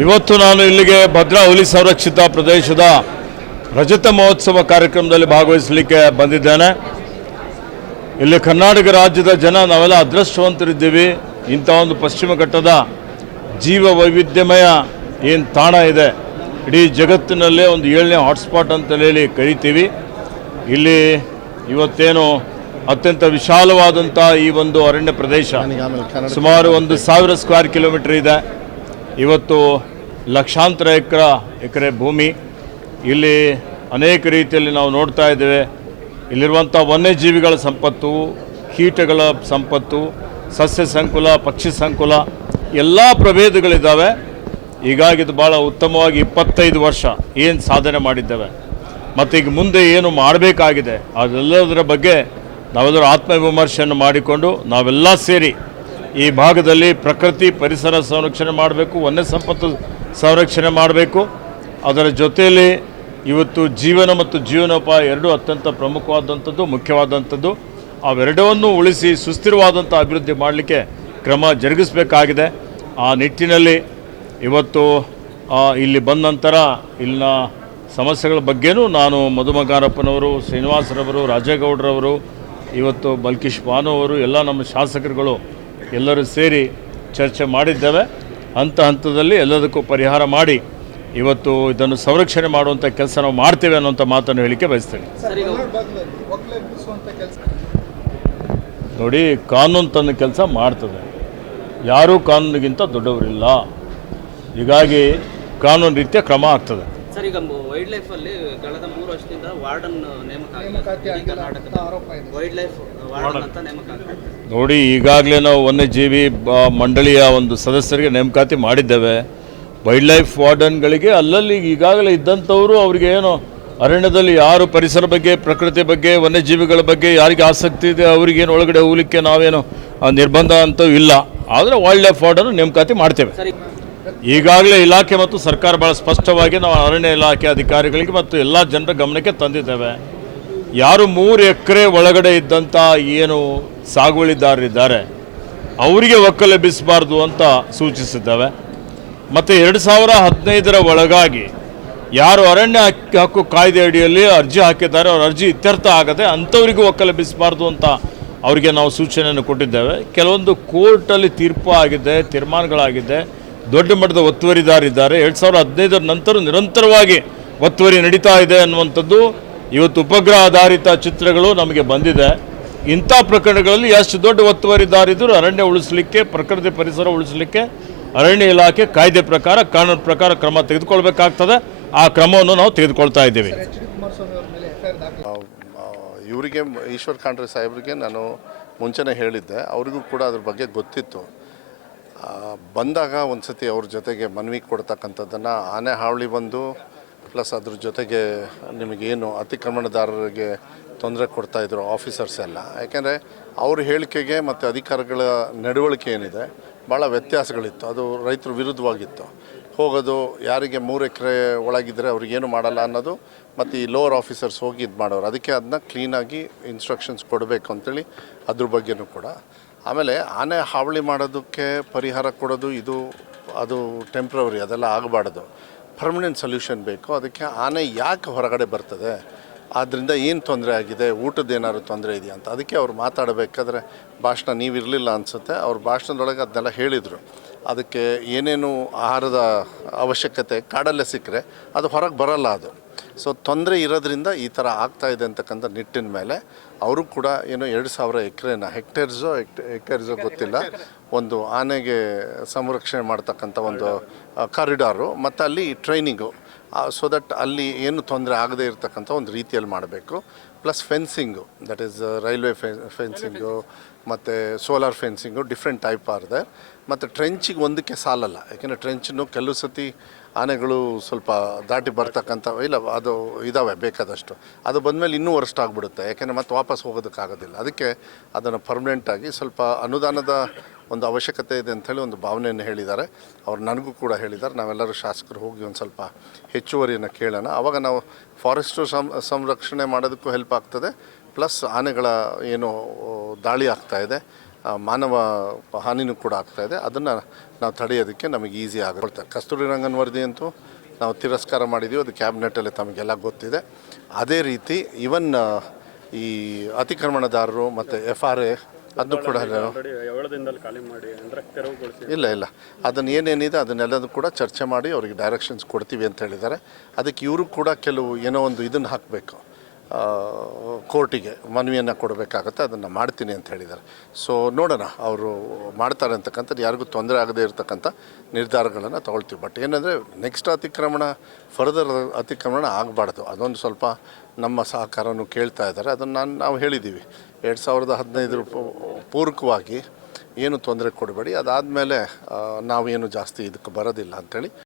ಇವತ್ತು ನಾನು ಇಲ್ಲಿಗೆ ಭದ್ರಾ ಹುಲಿ ಸಂರಕ್ಷಿತ ಪ್ರದೇಶದ ರಜತ ಮಹೋತ್ಸವ ಕಾರ್ಯಕ್ರಮದಲ್ಲಿ ಭಾಗವಹಿಸಲಿಕ್ಕೆ ಬಂದಿದ್ದೇನೆ. ಇಲ್ಲಿ ಕರ್ನಾಟಕ ರಾಜ್ಯದ ಜನ ನಾವೆಲ್ಲ ಅದೃಷ್ಟವಂತರಿದ್ದೀವಿ. ಇಂಥ ಒಂದು ಪಶ್ಚಿಮ ಘಟ್ಟದ ಜೀವ ವೈವಿಧ್ಯಮಯ ಏನು ತಾಣ ಇದೆ. ಇಡೀ ಜಗತ್ತಿನಲ್ಲೇ ಒಂದು ಏಳನೇ ಹಾಟ್ಸ್ಪಾಟ್ ಅಂತ ಹೇಳಿ ಕರಿತೀವಿ. ಇಲ್ಲಿ ಇವತ್ತೇನು ಅತ್ಯಂತ ವಿಶಾಲವಾದಂಥ ಈ ಒಂದು ಅರಣ್ಯ ಪ್ರದೇಶ. ಸುಮಾರು ಒಂದು ಸಾವಿರ ಸ್ಕ್ವೇರ್ ಕಿಲೋಮೀಟರ್ ಇದೆ. ಇವತ್ತು ಲಕ್ಷಾಂತರ ಎಕರೆ ಎಕರೆ ಭೂಮಿ. ಇಲ್ಲಿ ಅನೇಕ ರೀತಿಯಲ್ಲಿ ನಾವು ನೋಡ್ತಾ ಇದ್ದೇವೆ. ಇಲ್ಲಿರುವಂಥ ವನ್ಯಜೀವಿಗಳ ಸಂಪತ್ತು, ಕೀಟಗಳ ಸಂಪತ್ತು, ಸಸ್ಯ ಸಂಕುಲ, ಪಕ್ಷಿ ಸಂಕುಲ, ಎಲ್ಲ ಪ್ರಭೇದಗಳಿದ್ದಾವೆ. ಹೀಗಾಗಿ ಇದು ಭಾಳ ಉತ್ತಮವಾಗಿ ಇಪ್ಪತ್ತೈದು ವರ್ಷ ಏನು ಸಾಧನೆ ಮಾಡಿದ್ದೇವೆ. ಮತ್ತು ಈಗ ಮುಂದೆ ಏನು ಮಾಡಬೇಕಾಗಿದೆ, ಅದೆಲ್ಲದರ ಬಗ್ಗೆ ನಾವೆಲ್ಲರೂ ಆತ್ಮವಿಮರ್ಶೆಯನ್ನು ಮಾಡಿಕೊಂಡು ನಾವೆಲ್ಲ ಸೇರಿ ಈ ಭಾಗದಲ್ಲಿ ಪ್ರಕೃತಿ ಪರಿಸರ ಸಂರಕ್ಷಣೆ ಮಾಡಬೇಕು, ವನ್ಯ ಸಂಪತ್ತು ಸಂರಕ್ಷಣೆ ಮಾಡಬೇಕು. ಅದರ ಜೊತೆಯಲ್ಲಿ ಇವತ್ತು ಜೀವನ ಮತ್ತು ಜೀವನೋಪಾಯ ಎರಡೂ ಅತ್ಯಂತ ಪ್ರಮುಖವಾದಂಥದ್ದು, ಮುಖ್ಯವಾದಂಥದ್ದು. ಅವೆರಡವನ್ನು ಉಳಿಸಿ ಸುಸ್ಥಿರವಾದಂಥ ಅಭಿವೃದ್ಧಿ ಮಾಡಲಿಕ್ಕೆ ಕ್ರಮ ಜರುಗಿಸಬೇಕಾಗಿದೆ. ಆ ನಿಟ್ಟಿನಲ್ಲಿ ಇವತ್ತು ಇಲ್ಲಿ ಬಂದ ನಂತರ ಇಲ್ಲಿನ ಸಮಸ್ಯೆಗಳ ಬಗ್ಗೆನೂ ನಾನು ಮಧುಮಗಾರಪ್ಪನವರು, ಶ್ರೀನಿವಾಸರವರು, ರಾಜೇಗೌಡರವರು, ಇವತ್ತು ಬಲ್ಕಿಶ್ ಬಾನು ಅವರು ಎಲ್ಲ ನಮ್ಮ ಶಾಸಕರುಗಳು ಎಲ್ಲರೂ ಸೇರಿ ಚರ್ಚೆ ಮಾಡಿದ್ದೇವೆ. ಹಂತ ಹಂತದಲ್ಲಿ ಎಲ್ಲದಕ್ಕೂ ಪರಿಹಾರ ಮಾಡಿ ಇವತ್ತು ಇದನ್ನು ಸಂರಕ್ಷಣೆ ಮಾಡುವಂಥ ಕೆಲಸ ನಾವು ಮಾಡ್ತೇವೆ ಅನ್ನೋಂಥ ಮಾತನ್ನು ಹೇಳಿಕೆ ಬಯಸ್ತೇನೆ. ನೋಡಿ ಕಾನೂನು ತನ್ನ ಕೆಲಸ ಮಾಡ್ತದೆ. ಯಾರೂ ಕಾನೂನಿಗಿಂತ ದೊಡ್ಡವರಿಲ್ಲ. ಹೀಗಾಗಿ ಕಾನೂನು ರೀತಿಯ ಕ್ರಮ ಆಗ್ತದೆ. ಸರ್ ಈಗ ವೈಲ್ಡ್ ಲೈಫ್ ಅಲ್ಲಿ ಕಳೆದ ಮೂರು ವರ್ಷದಿಂದ ವಾರ್ಡನ್ ನೇಮಕ ವೈಲ್ಡ್ ಲೈಫ್ ವಾರ್ಡನ್ ಅಂತ ನೇಮಕ ಆಗಿದೆ. ನೋಡಿ ಈಗಾಗಲೇ ನಾವು ವನ್ಯಜೀವಿ ಮಂಡಳಿಯ ಒಂದು ಸದಸ್ಯರಿಗೆ ನೇಮಕಾತಿ ಮಾಡಿದ್ದೇವೆ. ವೈಲ್ಡ್ ಲೈಫ್ ವಾರ್ಡನ್ಗಳಿಗೆ ಅಲ್ಲಲ್ಲಿ ಈಗಾಗಲೇ ಇದ್ದಂಥವರು ಅವರಿಗೆ ಏನು ಅರಣ್ಯದಲ್ಲಿ ಯಾರು ಪರಿಸರ ಬಗ್ಗೆ ಪ್ರಕೃತಿ ಬಗ್ಗೆ ವನ್ಯಜೀವಿಗಳ ಬಗ್ಗೆ ಯಾರಿಗೆ ಆಸಕ್ತಿ ಇದೆ ಅವರಿಗೇನು ಒಳಗಡೆ ಹೋಗ್ಲಿಕ್ಕೆ ನಾವೇನು ಆ, ನಿರ್ಬಂಧ ಅಂತೂ ಇಲ್ಲ. ಆದರೆ ವೈಲ್ಡ್ ಲೈಫ್ ವಾರ್ಡನ್ ನೇಮಕಾತಿ ಮಾಡ್ತೇವೆ. ಸರಿ ಈಗಾಗಲೇ ಇಲಾಖೆ ಮತ್ತು ಸರ್ಕಾರ ಭಾಳ ಸ್ಪಷ್ಟವಾಗಿ ನಾವು ಅರಣ್ಯ ಇಲಾಖೆ ಅಧಿಕಾರಿಗಳಿಗೆ ಮತ್ತು ಎಲ್ಲ ಜನರ ಗಮನಕ್ಕೆ ತಂದಿದ್ದೇವೆ. ಯಾರು ಮೂರು ಎಕರೆ ಒಳಗಡೆ ಇದ್ದಂಥ ಏನು ಸಾಗುವಳಿದಾರರಿದ್ದಾರೆ, ಅವರಿಗೆ ಒಕ್ಕಲೆಬ್ಬಿಸಬಾರ್ದು ಅಂತ ಸೂಚಿಸಿದ್ದೇವೆ. ಮತ್ತು ಎರಡು ಸಾವಿರ ಹದಿನೈದರ ಒಳಗಾಗಿ ಯಾರು ಅರಣ್ಯ ಹಕ್ಕು ಕಾಯ್ದೆ ಅಡಿಯಲ್ಲಿ ಅರ್ಜಿ ಹಾಕಿದ್ದಾರೆ, ಅವ್ರ ಅರ್ಜಿ ಇತ್ಯರ್ಥ ಆಗದೆ ಅಂಥವರಿಗೂ ಒಕ್ಕಲೆಬ್ಬಿಸಬಾರ್ದು ಅಂತ ಅವರಿಗೆ ನಾವು ಸೂಚನೆಯನ್ನು ಕೊಟ್ಟಿದ್ದೇವೆ. ಕೆಲವೊಂದು ಕೋರ್ಟಲ್ಲಿ ತೀರ್ಪು ಆಗಿದೆ, ತೀರ್ಮಾನಗಳಾಗಿದೆ. ದೊಡ್ಡ ಮಟ್ಟದ ಒತ್ತುವರಿದಾರಿದ್ದಾರೆ. ಎರಡು ಸಾವಿರದ ಹದಿನೈದರ ನಂತರ ನಿರಂತರವಾಗಿ ಒತ್ತುವರಿ ನಡೀತಾ ಇದೆ ಅನ್ನುವಂಥದ್ದು ಇವತ್ತು ಉಪಗ್ರಹ ಆಧಾರಿತ ಚಿತ್ರಗಳು ನಮಗೆ ಬಂದಿದೆ. ಇಂಥ ಪ್ರಕರಣಗಳಲ್ಲಿ ಎಷ್ಟು ದೊಡ್ಡ ಒತ್ತುವರಿದಾರಿದ್ದರೂ ಅರಣ್ಯ ಉಳಿಸಲಿಕ್ಕೆ ಪ್ರಕೃತಿ ಪರಿಸರ ಉಳಿಸಲಿಕ್ಕೆ ಅರಣ್ಯ ಇಲಾಖೆ ಕಾಯ್ದೆ ಪ್ರಕಾರ ಕಾನೂನು ಪ್ರಕಾರ ಕ್ರಮ ತೆಗೆದುಕೊಳ್ಬೇಕಾಗ್ತದೆ. ಆ ಕ್ರಮವನ್ನು ನಾವು ತೆಗೆದುಕೊಳ್ತಾ ಇದ್ದೀವಿ. ಇವರಿಗೆ ಈಶ್ವರ್ ಖಾಂಡ್ರೆ ಸಾಹೇಬ್ರಿಗೆ ನಾನು ಮುಂಚೆನೇ ಹೇಳಿದ್ದೆ. ಅವರಿಗೂ ಕೂಡ ಅದ್ರ ಬಗ್ಗೆ ಗೊತ್ತಿತ್ತು. ಬಂದಾಗ ಒಂದು ಸತಿ ಅವ್ರ ಜೊತೆಗೆ ಮನವಿ ಕೊಡ್ತಕ್ಕಂಥದ್ದನ್ನು ಆನೆ ಹಾವಳಿ ಬಂದು, ಪ್ಲಸ್ ಅದ್ರ ಜೊತೆಗೆ ನಿಮಗೇನು ಅತಿಕ್ರಮಣದಾರರಿಗೆ ತೊಂದರೆ ಕೊಡ್ತಾಯಿದ್ರು ಆಫೀಸರ್ಸ್ ಎಲ್ಲ. ಯಾಕೆಂದರೆ ಅವ್ರ ಹೇಳಿಕೆಗೆ ಮತ್ತು ಅಧಿಕಾರಿಗಳ ನಡವಳಿಕೆ ಏನಿದೆ ಭಾಳ ವ್ಯತ್ಯಾಸಗಳಿತ್ತು. ಅದು ರೈತರ ವಿರುದ್ಧವಾಗಿತ್ತು. ಹೋಗೋದು, ಯಾರಿಗೆ ಮೂರು ಎಕರೆ ಒಳಗಿದ್ರೆ ಅವ್ರಿಗೇನು ಮಾಡಲ್ಲ ಅನ್ನೋದು, ಮತ್ತು ಈ ಲೋವರ್ ಆಫೀಸರ್ಸ್ ಹೋಗಿ ಇದು ಮಾಡೋರು. ಅದಕ್ಕೆ ಅದನ್ನ ಕ್ಲೀನಾಗಿ ಇನ್ಸ್ಟ್ರಕ್ಷನ್ಸ್ ಕೊಡಬೇಕು ಅಂತೇಳಿ ಅದ್ರ ಬಗ್ಗೆನೂ ಕೂಡ. ಆಮೇಲೆ ಆನೆ ಹಾವಳಿ ಮಾಡೋದಕ್ಕೆ ಪರಿಹಾರ ಕೊಡೋದು, ಇದು, ಅದು ಟೆಂಪ್ರವರಿ ಅದೆಲ್ಲ ಆಗಬಾರ್ದು. ಪರ್ಮನೆಂಟ್ ಸೊಲ್ಯೂಷನ್ ಬೇಕು. ಅದಕ್ಕೆ ಆನೆ ಯಾಕೆ ಹೊರಗಡೆ ಬರ್ತದೆ? ಆದ್ದರಿಂದ ಏನು ತೊಂದರೆ ಆಗಿದೆ? ಊಟದ ಏನಾದ್ರು ತೊಂದರೆ ಇದೆಯಾ ಅಂತ. ಅದಕ್ಕೆ ಅವ್ರು ಮಾತಾಡಬೇಕಾದ್ರೆ ಭಾಷಣ ನೀವಿರಲಿಲ್ಲ ಅನಿಸುತ್ತೆ. ಅವ್ರ ಭಾಷಣದೊಳಗೆ ಅದನ್ನೆಲ್ಲ ಹೇಳಿದರು. ಅದಕ್ಕೆ ಏನೇನು ಆಹಾರದ ಅವಶ್ಯಕತೆ ಕಾಡಲ್ಲೇ ಸಿಕ್ಕರೆ ಅದು ಹೊರಗೆ ಬರಲ್ಲ ಅದು. ಸೊ ತೊಂದರೆ ಇರೋದ್ರಿಂದ ಈ ಥರ ಇದೆ ಅಂತಕ್ಕಂಥ ನಿಟ್ಟಿನ ಮೇಲೆ ಅವರು ಕೂಡ ಏನೋ ಎರಡು ಸಾವಿರ ಎಕರೆನ ಹೆಕ್ಟೇರ್ಸೋ ಹೆಕ್ಟೇರ್ಸೋ ಗೊತ್ತಿಲ್ಲ, ಒಂದು ಆನೆಗೆ ಸಂರಕ್ಷಣೆ ಮಾಡ್ತಕ್ಕಂಥ ಒಂದು ಕಾರಿಡಾರು ಮತ್ತು ಅಲ್ಲಿ ಟ್ರೈನಿಂಗು ಸೊ ದಟ್ ಅಲ್ಲಿ ಏನು ತೊಂದರೆ ಆಗದೇ ಇರತಕ್ಕಂಥ ಒಂದು ರೀತಿಯಲ್ಲಿ ಮಾಡಬೇಕು. Plus fencing that is railway fencing ಮತ್ತು ಸೋಲಾರ್ ಫೆನ್ಸಿಂಗು ಡಿಫ್ರೆಂಟ್ ಟೈಪ್ ಆರ್ದೆ ಮತ್ತು ಟ್ರೆಂಚಿಗೆ ಒಂದಕ್ಕೆ ಸಾಲಲ್ಲ. ಯಾಕೆಂದರೆ ಟ್ರೆಂಚನ್ನು ಕೆಲವು ಸತಿ ಆನೆಗಳು ಸ್ವಲ್ಪ ದಾಟಿ ಬರ್ತಕ್ಕಂಥ, ಇಲ್ಲ, ಅದು ಇದ್ದಾವೆ ಬೇಕಾದಷ್ಟು. ಅದು ಬಂದಮೇಲೆ ಇನ್ನೂ ವರ್ಷ ಆಗಿಬಿಡುತ್ತೆ. ಯಾಕೆಂದರೆ ಮತ್ತೆ ವಾಪಸ್ ಹೋಗೋದಕ್ಕಾಗೋದಿಲ್ಲ ಅದಕ್ಕೆ ಅದನ್ನು ಪರ್ಮನೆಂಟಾಗಿ ಸ್ವಲ್ಪ ಅನುದಾನದ ಒಂದು ಅವಶ್ಯಕತೆ ಇದೆ ಅಂಥೇಳಿ ಒಂದು ಭಾವನೆಯನ್ನು ಹೇಳಿದ್ದಾರೆ. ಅವ್ರು ನನಗೂ ಕೂಡ ಹೇಳಿದ್ದಾರೆ. ನಾವೆಲ್ಲರೂ ಶಾಸಕರು ಹೋಗಿ ಒಂದು ಸ್ವಲ್ಪ ಹೆಚ್ಚುವರಿಯನ್ನು ಕೇಳೋಣ. ಆವಾಗ ನಾವು ಫಾರೆಸ್ಟು ಸಂ ಸಂರಕ್ಷಣೆ ಮಾಡೋದಕ್ಕೂ ಹೆಲ್ಪ್ ಆಗ್ತದೆ. ಪ್ಲಸ್ ಆನೆಗಳ ಏನು, ದಾಳಿ ಆಗ್ತಾ ಇದೆ. ಮಾನವ ಹಾನಿನೂ ಕೂಡ ಆಗ್ತಾ ಇದೆ. ಅದನ್ನು ನಾವು ತಡೆಯೋದಕ್ಕೆ ನಮಗೆ ಈಸಿ ಆಗುತ್ತೆ. ಕಸ್ತೂರಿ ರಂಗನ್ ವರದಿ ಅಂತೂ ನಾವು ತಿರಸ್ಕಾರ ಮಾಡಿದ್ದೀವಿ ಅದು ಕ್ಯಾಬಿನೆಟಲ್ಲಿ ತಮಗೆಲ್ಲ ಗೊತ್ತಿದೆ. ಅದೇ ರೀತಿ ಇವನ್ ಈ ಅತಿಕ್ರಮಣದಾರರು ಮತ್ತು ಎಫ್ ಆರ್ ಎ ಅದನ್ನು ಕೂಡ ಇಲ್ಲ ಇಲ್ಲ. ಅದನ್ನು ಏನೇನಿದೆ ಅದನ್ನೆಲ್ಲದೂ ಕೂಡ ಚರ್ಚೆ ಮಾಡಿ ಅವರಿಗೆ ಡೈರೆಕ್ಷನ್ಸ್ ಕೊಡ್ತೀವಿ ಅಂತ ಹೇಳಿದ್ದಾರೆ. ಅದಕ್ಕೆ ಇವರು ಕೂಡ ಕೆಲವು ಏನೋ ಒಂದು ಇದನ್ನು ಹಾಕಬೇಕು. ಕೋರ್ಟಿಗೆ ಮನವಿಯನ್ನು ಕೊಡಬೇಕಾಗತ್ತೆ, ಅದನ್ನು ಮಾಡ್ತೀನಿ ಅಂತ ಹೇಳಿದ್ದಾರೆ. ಸೊ ನೋಡೋಣ, ಅವರು ಮಾಡ್ತಾರೆ ಅಂತಕ್ಕಂಥದ್ದು, ಯಾರಿಗೂ ತೊಂದರೆ ಆಗದೇ ಇರತಕ್ಕಂಥ ನಿರ್ಧಾರಗಳನ್ನು ತೊಗೊಳ್ತೀವಿ. ಬಟ್ ಏನಂದರೆ ನೆಕ್ಸ್ಟ್ ಅತಿಕ್ರಮಣ ಫರ್ದರ್ ಅತಿಕ್ರಮಣ ಆಗಬಾರ್ದು. ಅದೊಂದು ಸ್ವಲ್ಪ ನಮ್ಮ ಸಹಕಾರವನ್ನು ಕೇಳ್ತಾ ಇದ್ದಾರೆ. ಅದನ್ನು ನಾನು, ನಾವು ಹೇಳಿದ್ದೀವಿ. ಎರಡು ಸಾವಿರದ ಹದಿನೈದು ಪೂರಕವಾಗಿ ಏನು ತೊಂದರೆ ಕೊಡಬೇಡಿ. ಅದಾದಮೇಲೆ ನಾವೇನು ಜಾಸ್ತಿ ಇದಕ್ಕೆ ಬರೋದಿಲ್ಲ ಅಂಥೇಳಿ